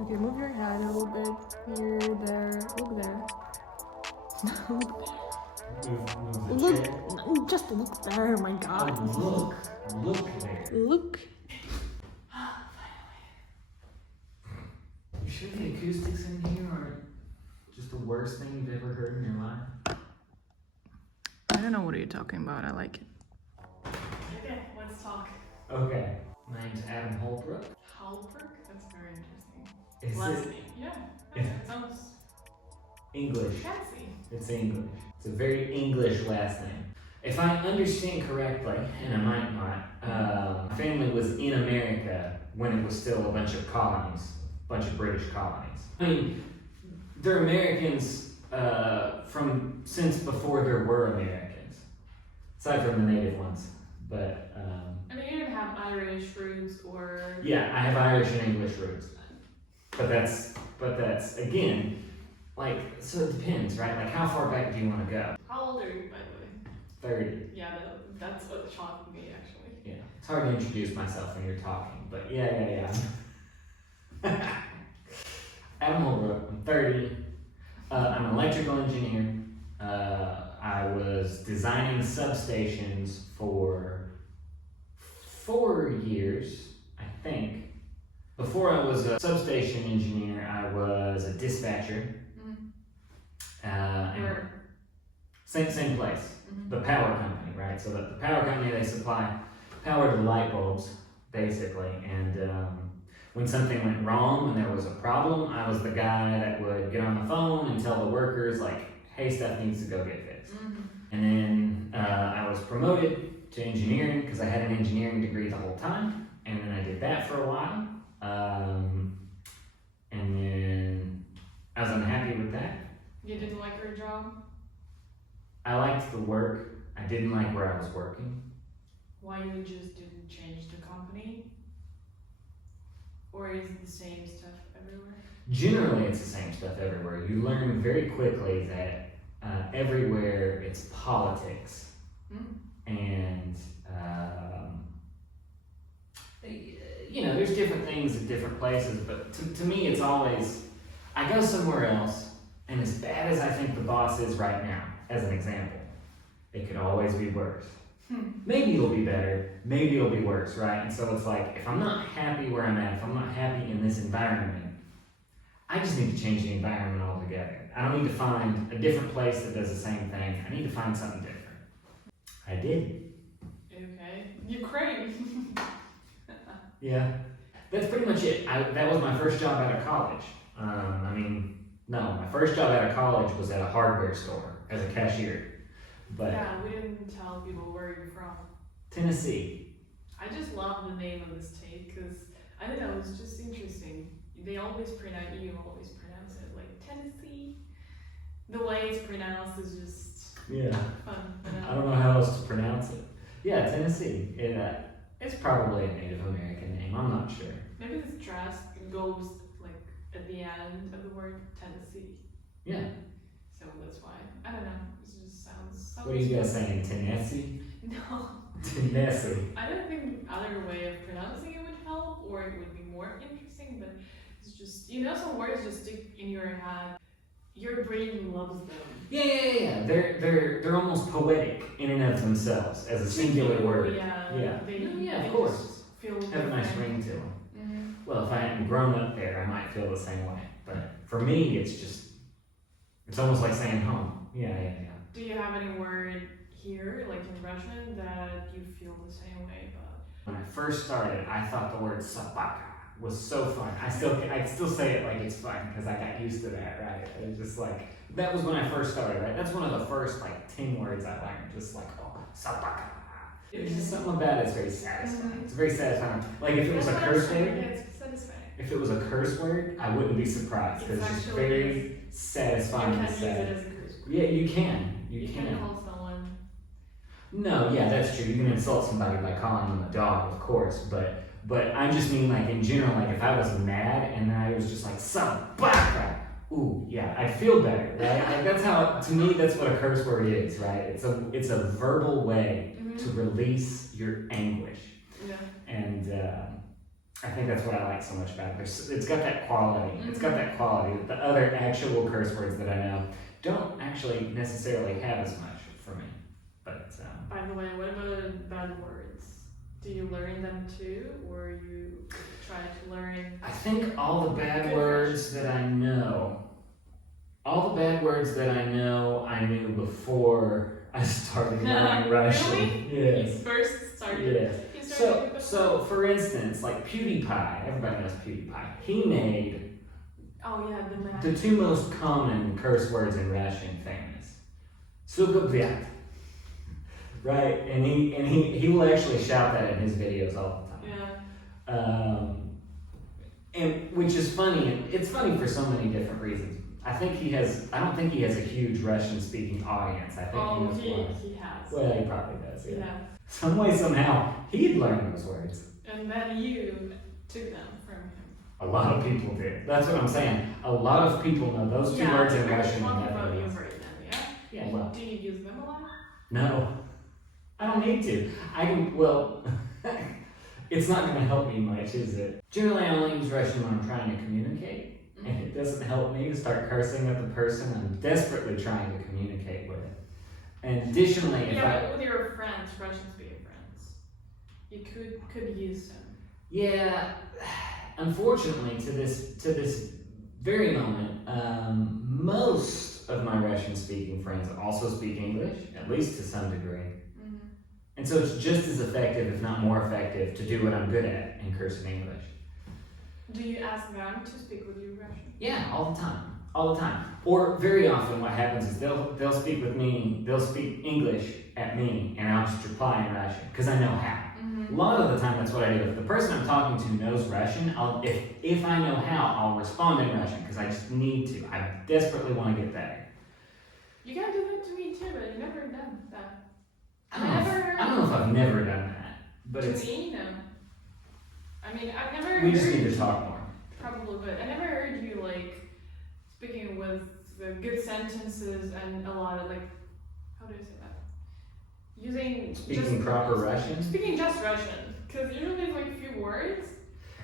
Okay, move your head a little bit. Here, there, look there. Move the chair. Look, just look there, my god. Oh, look there. Look. You sure the acoustics in here aren't just the worst thing you've ever heard in your life? I don't know what you're talking about. I like it. Okay, let's talk. Okay. My name's Adam Holbrook. Holbrook? That's very interesting. Is Last it name. Yeah. Yeah. It sounds English? fancy. It's English. It's a very English last name. If I understand correctly, and I might not, my family was in America when it was still a bunch of colonies, a bunch of British colonies. I mean, they're Americans from since before there were Americans, aside from the native ones. But I mean, you didn't have Irish roots or. yeah, I have Irish and English roots. But that's again, like, so it depends, right? Like, how far back do you want to go? How old are you, by the way? 30. Yeah, that's what shocked me, actually. Yeah, it's hard to introduce myself when you're talking, but yeah. Adam Holbrook, I'm 30. I'm an electrical engineer. I was designing substations for 4 years, I think. Before I was a substation engineer, I was a dispatcher. And Where? same place. The power company, right? So the power company, they supply power to light bulbs, basically. And when something went wrong, when there was a problem, I was the guy that would get on the phone and tell the workers, like, hey, stuff needs to go get fixed. And then I was promoted to engineering because I had an engineering degree the whole time. And then I did that for a while. And then I was unhappy with that. You didn't like your job? I liked the work. I didn't like where I was working. Why you just didn't change the company? Or is it the same stuff everywhere? Generally, it's the same stuff everywhere. You learn very quickly that everywhere it's politics. And, you know, there's different things at different places, but to me, it's always, I go somewhere else, and as bad as I think the boss is right now, as an example, it could always be worse. Maybe it'll be better, maybe it'll be worse, right? And so it's like, if I'm not happy where I'm at, if I'm not happy in this environment, I just need to change the environment altogether. I don't need to find a different place that does the same thing. I need to find something different. I did. Okay. Ukraine. Yeah. That's pretty much it. That was my first job out of college. No, my first job out of college was at a hardware store as a cashier. But Yeah, we didn't tell people where you're from. Tennessee. I just love the name of the state because I don't know, it's just interesting. You always pronounce it like Tennessee. The way it's pronounced is just Yeah. fun. I don't know how else to pronounce it. Yeah, Tennessee. It's probably a Native American name. I'm not sure. Maybe the stress goes like at the end of the word Tennessee. Yeah. So that's why. I don't know. It just sounds. What are you guys saying? Tennessee? No. Tennessee. I don't think other way of pronouncing it would help, or it would be more interesting. But it's just, you know, some words just stick in your head. Your brain loves them. Yeah. They're almost poetic in and of themselves as a singular word. Yeah. They of course. Feel Have a nice different. ring to them. Well, if I hadn't grown up there, I might feel the same way. But for me, it's almost like saying home. Yeah. Do you have any word here, like in Russian, that you feel the same way about? When I first started, I thought the word sabaka was so fun. I still say it like it's fun because I got used to that, right? It was just like, that was when I first started, right? That's one of the first like 10 words I learned, just like, oh, sabaka. There's just something about it that's very satisfying. It's very satisfying. Like if it was a curse word, It's satisfying. if it was a curse word, I wouldn't be surprised because it's just very satisfying You to can use say. it as a curse word. Yeah, you can. You can can. call someone. No, yeah, that's true. You can insult somebody by calling them a dog, of course, but I just mean like in general, like if I was mad and then I was just like sabaka, ooh, yeah, I'd feel better, right? Like that's how, to me, that's what a curse word is, right? It's a verbal way to release your anguish. Yeah. And I think that's what I like so much about it. It's got that quality. It's got that quality that the other actual curse words that I know don't actually necessarily have as much for me. But by the way, what about bad words? Do you learn them too, or you try to learn? I think all the bad words that I know, I knew before I started learning Russian. Really? Yes. You first started. Yes. You started So for instance, like PewDiePie, everybody knows PewDiePie. He made the two most common curse words in Russian famous. Sugovyat. Right? And he will actually shout that in his videos all the time. Yeah. And which is funny, and it's funny for so many different reasons. I don't think he has a huge Russian speaking audience. I think he has. Well, he probably does, yeah. Yeah. Some way, somehow, he'd learned those words. And then you took them from him. A lot of people did. That's what I'm saying. A lot of people know those two words in Russian. Talking about you right now, yeah? Yeah, well. Do you use them a lot? No. I don't need to. It's not going to help me much, is it? Generally, I only use Russian when I'm trying to communicate. And it doesn't help me to start cursing at the person I'm desperately trying to communicate with. And additionally, but with your friends, Russian-speaking friends, you could use them. Yeah, unfortunately, to this very moment, most of my Russian-speaking friends also speak English, at least to some degree. Mm-hmm. And so it's just as effective, if not more effective, to do what I'm good at and curse in English. Do you ask them to speak with you Russian? Yeah, all the time. Or very often what happens is they'll speak with me, they'll speak English at me, and I'll just reply in Russian, because I know how. Mm-hmm. A lot of the time that's what I do. If the person I'm talking to knows Russian, if I know how, I'll respond in Russian, because I just need to. I desperately want to get better. You gotta do that to me too, but I've never done that. I don't know if I've never done that, but to me, no. I mean, I've never we just need to talk more. Probably, but I never heard you speaking with good sentences and a lot of how do I say that? Speaking proper Russian? Speaking just Russian, because usually it's a few words.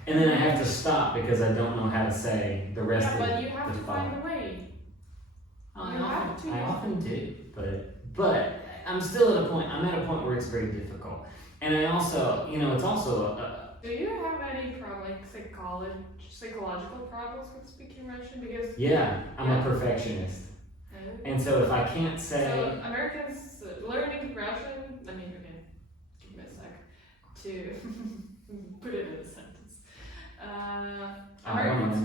And then I have to stop because I don't know how to say the rest of the but you have to find a way. I often do, but I'm still at a point. I'm at a point where it's very difficult, and I also, it's also. Do you have any psychological problems with speaking Russian? Because I'm a perfectionist, and so if I can't say. So Americans learning Russian. Let me give me a sec to put it in a sentence. Americans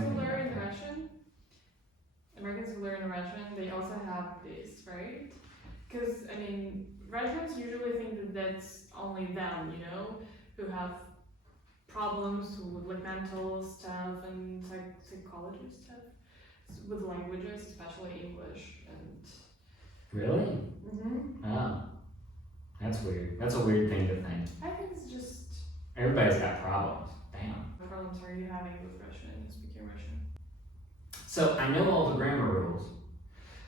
who learn Russian, they also have this, right? Because Russians usually think that that's only them, who have problems with mental stuff and psychology stuff with languages, especially English and. Really? Mm-hmm. Oh, that's weird. That's a weird thing to think. I think it's just. Everybody's got problems. Damn. What problems are you having with Russian and speaking Russian? So I know all the grammar rules,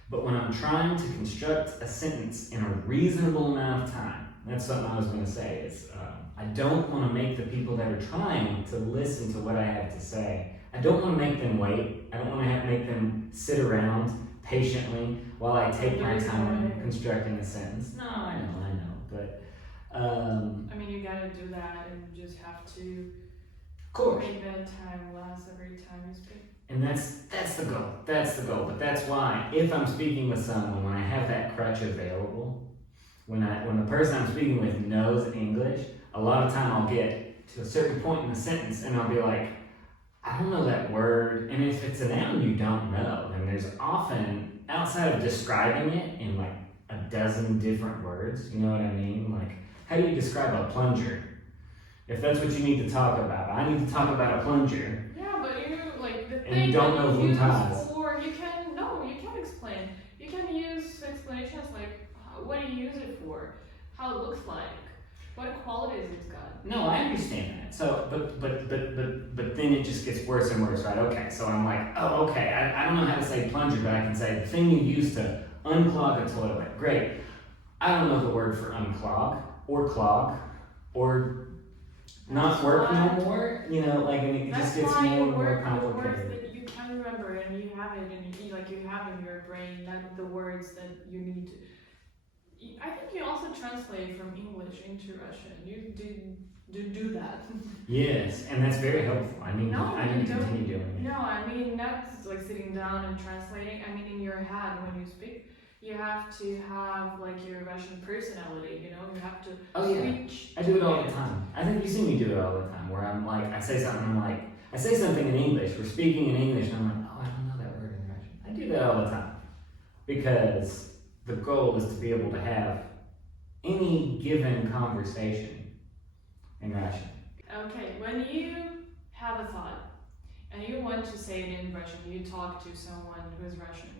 but when I'm trying to construct a sentence in a reasonable amount of time, that's something I was going to say, is I don't want to make the people that are trying to listen to what I have to say, I don't want to make them wait. I don't want to make them sit around patiently while I take my time constructing a sentence. No, I know, but... you gotta do that and you just have to make that time last every time you speak. And that's the goal. That's the goal. But that's why, if I'm speaking with someone, when I have that crutch available, when the person I'm speaking with knows English, a lot of time I'll get to a certain point in the sentence and I'll be like, I don't know that word. And if it's a noun you don't know, then there's often, outside of describing it in a dozen different words, you know what I mean? How do you describe a plunger? If that's what you need to talk about, I need to talk about a plunger. Yeah, but the thing and you don't know who ties. Or you can explain. You can use explanations what do you use it for, how it looks like, what qualities it's got. No, I understand that. So, but then it just gets worse and worse, right? Okay, so I'm I don't know how to say plunger, but I can say the thing you use to unclog a toilet. Great. I don't know the word for unclog or clog or not work no more, you know, like, and it just gets more and more words complicated. that you can remember and you have it and you have in your brain, not the words that you need to. I think you also translate from English into Russian. You do that. Yes, and that's very helpful. I need to continue doing it. No, I mean not like sitting down and translating. I mean in your head when you speak, you have to have like your Russian personality. You know, you have to switch. I do it all the time. I think you see me do it all the time. Where I'm like, I say something in English. We're speaking in English, and I'm like, oh, I don't know that word in Russian. I do that all the time because the goal is to be able to have any given conversation in Russian. Okay, when you have a thought and you want to say it in Russian, you talk to someone who is Russian,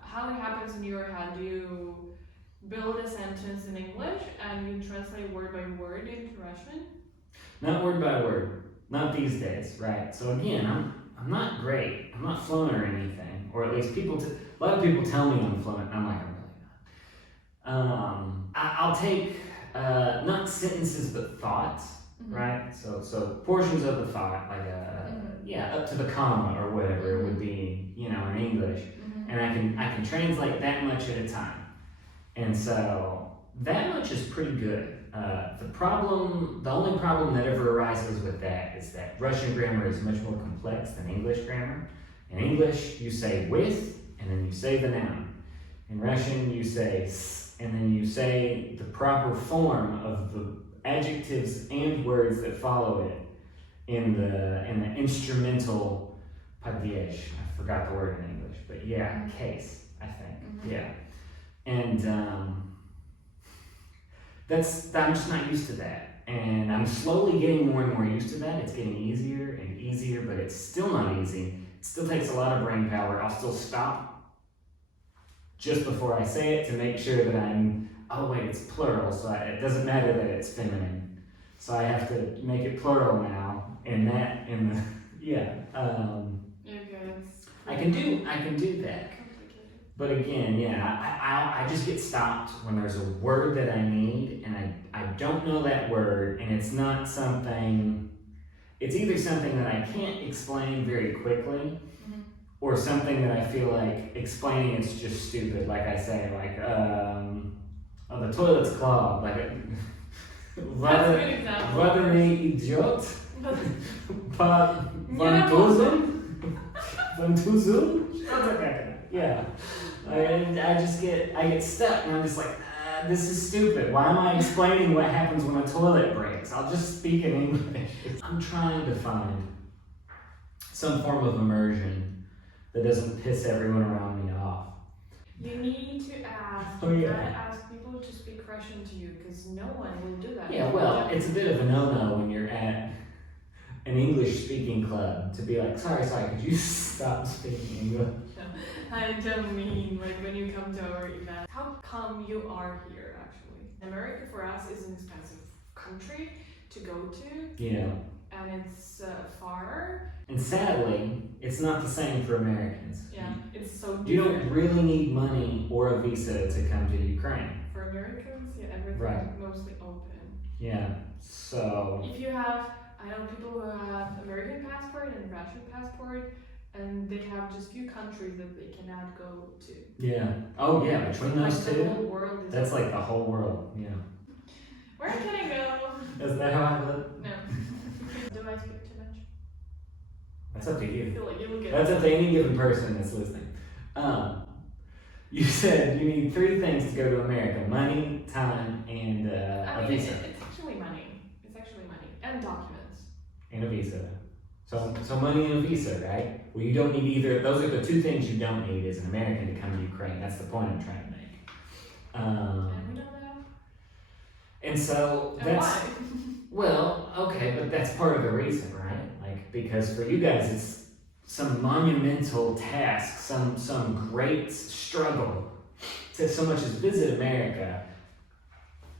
how it happens in your head? Do you build a sentence in English and you translate word by word into Russian? Not word by word, not these days, right? So again, I'm not great. I'm not fluent or anything, or at least a lot of people tell me I'm fluent, and I'm like, I'm really not. I'll take not sentences but thoughts, right? So portions of the thought, like up to the comma or whatever it would be, you know, in English, and I can translate that much at a time, and so that much is pretty good. The only problem that ever arises with that is that Russian grammar is much more complex than English grammar. In English, you say with, and then you say the noun. In Russian, you say s, and then you say the proper form of the adjectives and words that follow it in the instrumental падеж. I forgot the word in English, but yeah, case, I think. Yeah. And I'm just not used to that. And I'm slowly getting more and more used to that. It's getting easier and easier, but it's still not easy. It still takes a lot of brain power. I'll still stop just before I say it to make sure that it's plural, so it doesn't matter that it's feminine. So I have to make it plural now, I can do that. But again, I just get stopped when there's a word that I need, and I don't know that word, and it's either something that I can't explain very quickly, or something that I feel like explaining it's just stupid. Like I say, the toilet's clogged. Вода не идет, по вантузу. Yeah. I get stuck, and I'm just like, this is stupid. Why am I explaining what happens when a toilet breaks? I'll just speak in English. I'm trying to find some form of immersion that doesn't piss everyone around me off. You need to ask. You gotta ask people to speak Russian to you, because no one will do that. Yeah, well, it's a bit of a no-no when you're at an English-speaking club to be like, sorry, could you stop speaking English? I don't mean like when you come to our event. How come you are here, actually? America for us is an expensive country to go to. Yeah. And it's far. And sadly, it's not the same for Americans. Yeah, it's so different. You don't really need money or a visa to come to Ukraine. For Americans, everything's mostly open. Yeah, so... If you have, I know people who have American passport and Russian passport, and they have just few countries that they cannot go to. Yeah. Oh yeah, between those two, the whole world is that's like the whole world, yeah. Where can I go? Is that how I live? No. Do I speak too much? That's up to you. I feel like you look at That's up to any given person that's listening. You said you need 3 things to go to America: money, time, and a visa. It's actually money. It's actually money and documents. And a visa. So money and a visa, right? Well, you don't need either. Those are the 2 things you don't need as an American to come to Ukraine. That's the point I'm trying to make. And we don't have. And so that's. Why? Well, okay, but that's part of the reason, right? Like, because for you guys, it's some monumental task, some great struggle to so much as visit America.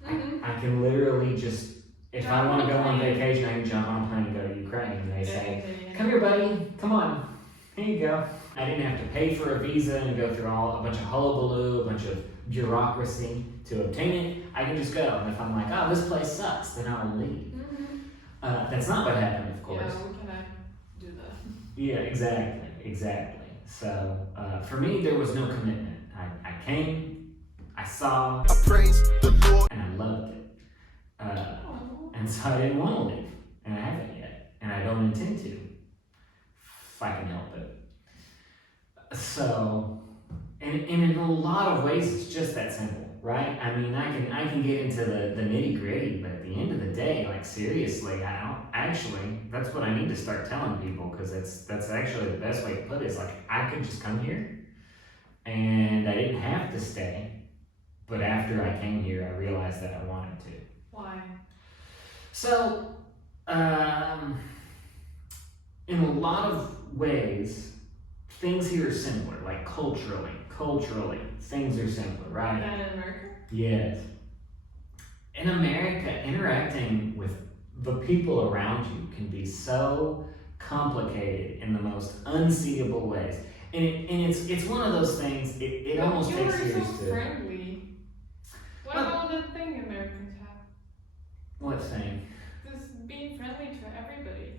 I can literally just. If I want to go on vacation, I can jump on a plane and go to Ukraine. And they say, come here, buddy. Come on. Here you go. I didn't have to pay for a visa and go through a bunch of hullabaloo, a bunch of bureaucracy to obtain it. I can just go. And if I'm like, oh, this place sucks, then I'll leave. That's not what happened, of course. Yeah, we cannot do that. Yeah, exactly. So, for me, there was no commitment. I came, I saw, I praised the Lord, and I loved it. And so I didn't want to leave, and I haven't yet, and I don't intend to, if I can help it. So, and in a lot of ways, it's just that simple, right? I mean, I can get into the nitty gritty, but at the end of the day, like seriously, that's what I need to start telling people, because that's actually the best way to put it. Is like, I could just come here, and I didn't have to stay, but after I came here, I realized that I wanted to. Why? So, in a lot of ways, things here are similar, like culturally, things are similar, right? And in America? Yes. In America, interacting with the people around you can be so complicated in the most unseeable ways. And it's one of those things, it almost takes years You're to... so friendly. What about the thing Americans have? What thing? This being friendly to everybody.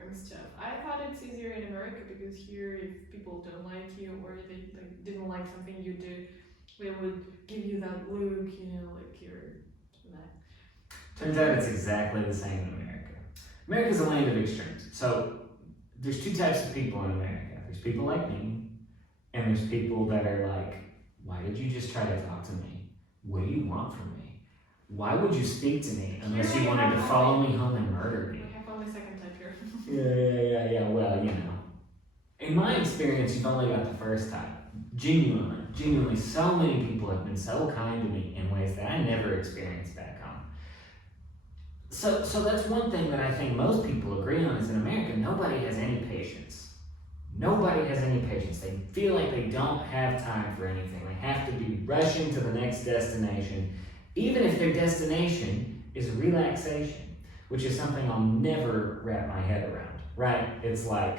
And stuff. I thought it's easier in America because here, if people don't like you or they didn't like something you did, they would give you that look, you know, like you're that. Turns out it's exactly the same in America. America's a land of extremes. So there's two types of people in America. There's people like me, and there's people that are like, why did you just try to talk to me? What do you want from me? Why would you speak to me unless you wanted to follow me home and murder me? I have only second type here. Yeah. Well, you know. In my experience, you've only got the first type. Genuinely, so many people have been so kind to me in ways that I never experienced back home. So that's one thing that I think most people agree on is in America, nobody has any patience. Nobody has any patience. They feel like they don't have time for anything. They have to be rushing to the next destination, even if their destination is relaxation, which is something I'll never wrap my head around, right? It's like,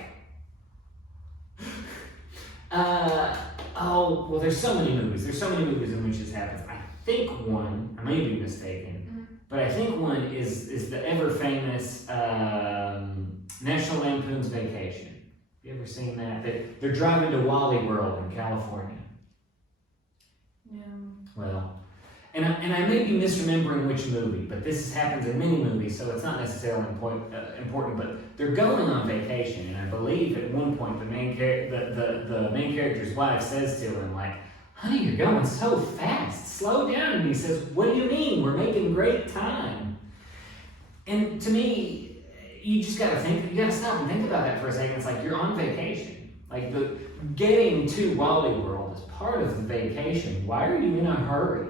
well, there's so many movies in which this happens. I think one, I may be mistaken, but I think one is the ever famous National Lampoon's Vacation. You ever seen that? They're driving to Wally World in California. No. Well, and I may be misremembering which movie, but this happens in many movies, so it's not necessarily important. But they're going on vacation, and I believe at one point the main character's wife says to him, like, "Honey, you're going so fast. Slow down." And he says, "What do you mean? We're making great time." And to me, you just gotta stop and think about that for a second. It's like you're on vacation. Like getting to Wally World is part of the vacation. Why are you in a hurry?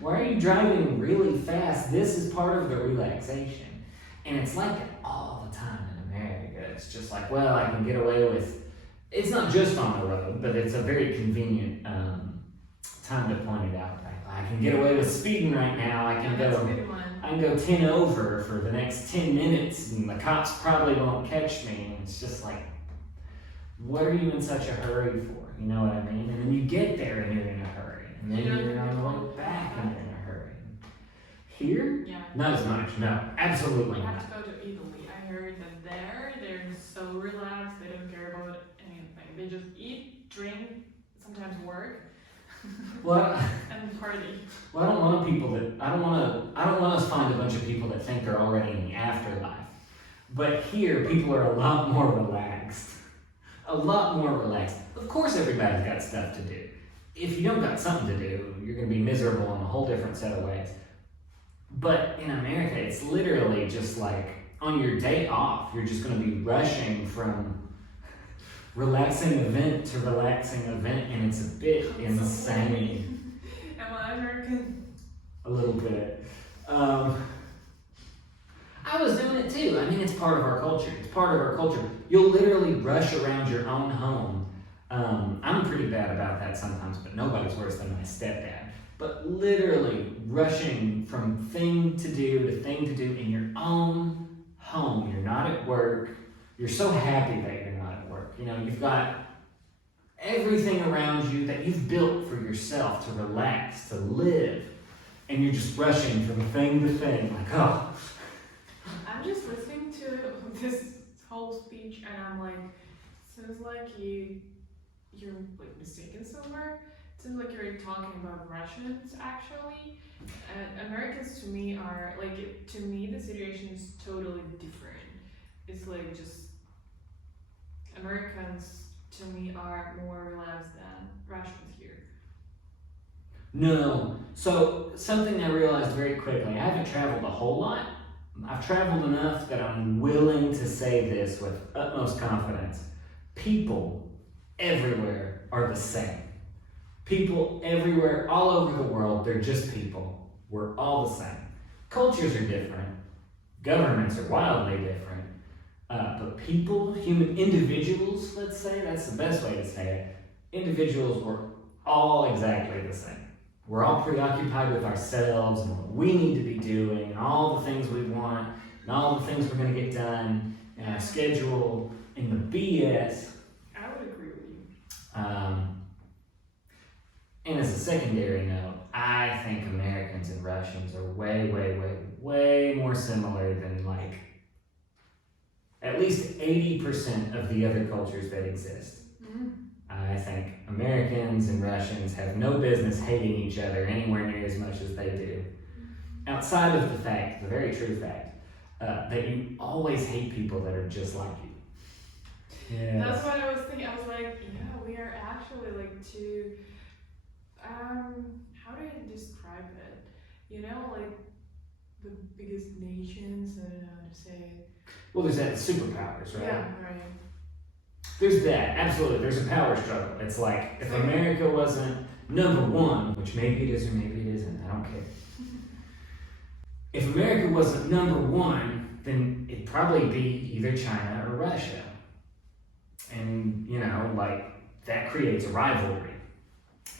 Why are you driving really fast? This is part of the relaxation. And it's like that all the time in America. It's just like, well, I can get away with, it's not just on the road, but it's a very convenient time to point it out. I can get away with speeding right now. I can go 10 over for the next 10 minutes and the cops probably won't catch me. And it's just like, what are you in such a hurry for? You know what I mean? And then you get there and you're in a hurry. And then you're on the way back and you're in a hurry. Here? Yeah. Not as much. No, absolutely I not. have to go to Italy. I heard that they're so relaxed. They don't care about anything. They just eat, drink, sometimes work. Well, and party. Well, I don't want us to find a bunch of people that think they're already in the afterlife. But here, people are a lot more relaxed. A lot more relaxed. Of course, everybody's got stuff to do. If you don't got something to do, you're going to be miserable in a whole different set of ways. But in America, it's literally just like on your day off, you're just going to be rushing from relaxing event to relaxing event, and it's a bit insane. Am I American? A little bit. I was doing it too. I mean, it's part of our culture. You'll literally rush around your own home. I'm pretty bad about that sometimes, but nobody's worse than my stepdad. But literally rushing from thing to do in your own home. You're not at work. You're so happy that you're not at work. You know, you've got everything around you that you've built for yourself to relax, to live, and you're just rushing from thing to thing, like, oh. I I'm just listening to this whole speech and I'm like, seems like you're like mistaken somewhere. It seems like you're talking about Russians actually. Americans to me are like, to me the situation is totally different. It's like just Americans to me are more relaxed than Russians here. No. So something I realized very quickly, I haven't traveled a whole lot. I've traveled enough that I'm willing to say this with utmost confidence. People everywhere are the same. People everywhere, all over the world, they're just people. We're all the same. Cultures are different. Governments are wildly different. But people, human individuals, let's say, that's the best way to say it. Individuals were all exactly the same. We're all preoccupied with ourselves and what we need to be doing, and all the things we want, and all the things we're going to get done, and our schedule, and the BS. I would agree with you. And as a secondary note, I think Americans and Russians are way more similar than like at least 80% of the other cultures that exist. Mm-hmm. I think Americans and Russians have no business hating each other anywhere near as much as they do. Outside of the fact, the very true fact, that you always hate people that are just like you. Yes. That's what I was thinking. I was like, yeah, we are actually like two, how do I describe it? You know, like the biggest nations, I don't know how to say it. Well, there's that superpowers, right? Yeah, right. There's that, absolutely. There's a power struggle. It's like, if America wasn't number one, which maybe it is or maybe it isn't, I don't care. If America wasn't number one, then it'd probably be either China or Russia. And, you know, like, that creates a rivalry.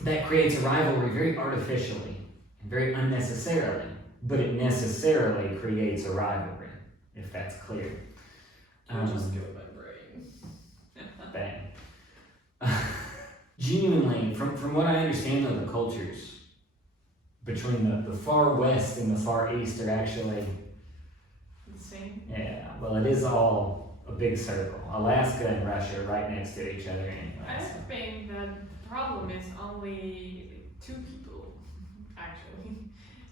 That creates a rivalry very artificially, and very unnecessarily, but it necessarily creates a rivalry, if that's clear. Just go my brain. Bang. Genuinely, from what I understand of the cultures between the far west and the far east are actually The same? yeah, well, it is all a big circle. Alaska and Russia are right next to each other anyway. I So. think that the problem is only two people, actually.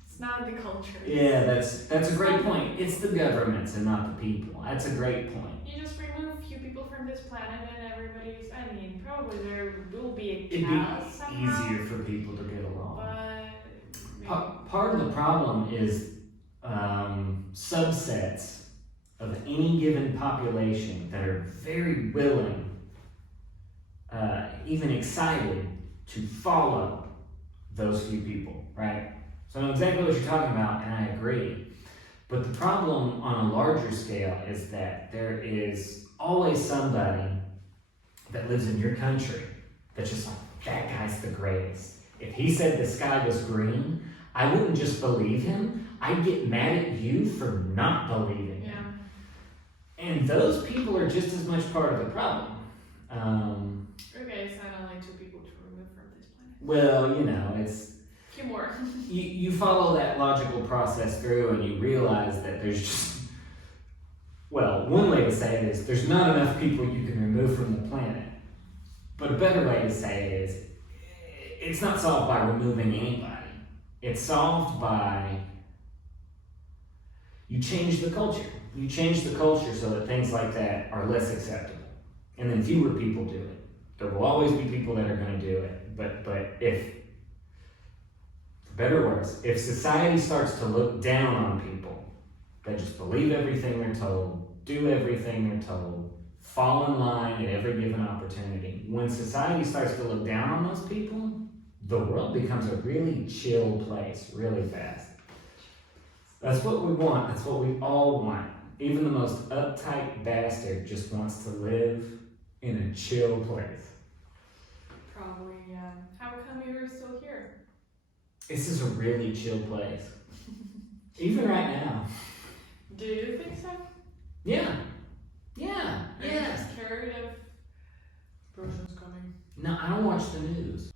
It's not the culture. Yeah, that's a great point. It's the governments and not the people. That's a great point. You just remove a few people from this planet and everybody's, I mean, probably there will be a It'd chaos be somehow, easier for people to get along. but maybe. Part of the problem is subsets of any given population that are very willing, even excited to follow those few people, right? So I know exactly what you're talking about, and I agree. But the problem on a larger scale is that there is always somebody that lives in your country that's just like, that guy's the greatest. If he said the sky was green, I wouldn't just believe him, I'd get mad at you for not believing him. Yeah. And those people are just as much part of the problem. Okay, so only two people to remove from this planet. Well, you know, it's Few more. you follow that logical process through and you realize that there's just, well, one way to say it is there's not enough people you can remove from the planet. But a better way to say it is it's not solved by removing anybody. It's solved by you change the culture. You change the culture so that things like that are less acceptable. And then fewer people do it. There will always be people that are going to do it. But if, for better or worse, if society starts to look down on people that just believe everything they're told, do everything they're told, fall in line at every given opportunity, when society starts to look down on those people, the world becomes a really chill place really fast. That's what we want. That's what we all want. Even the most uptight bastard just wants to live in a chill place. Probably, yeah. How come you're still here? This is a really chill place. Even right now. Do you think so? Yeah. Yeah. Are you Yeah. scared of Russians coming? No, I don't watch the news.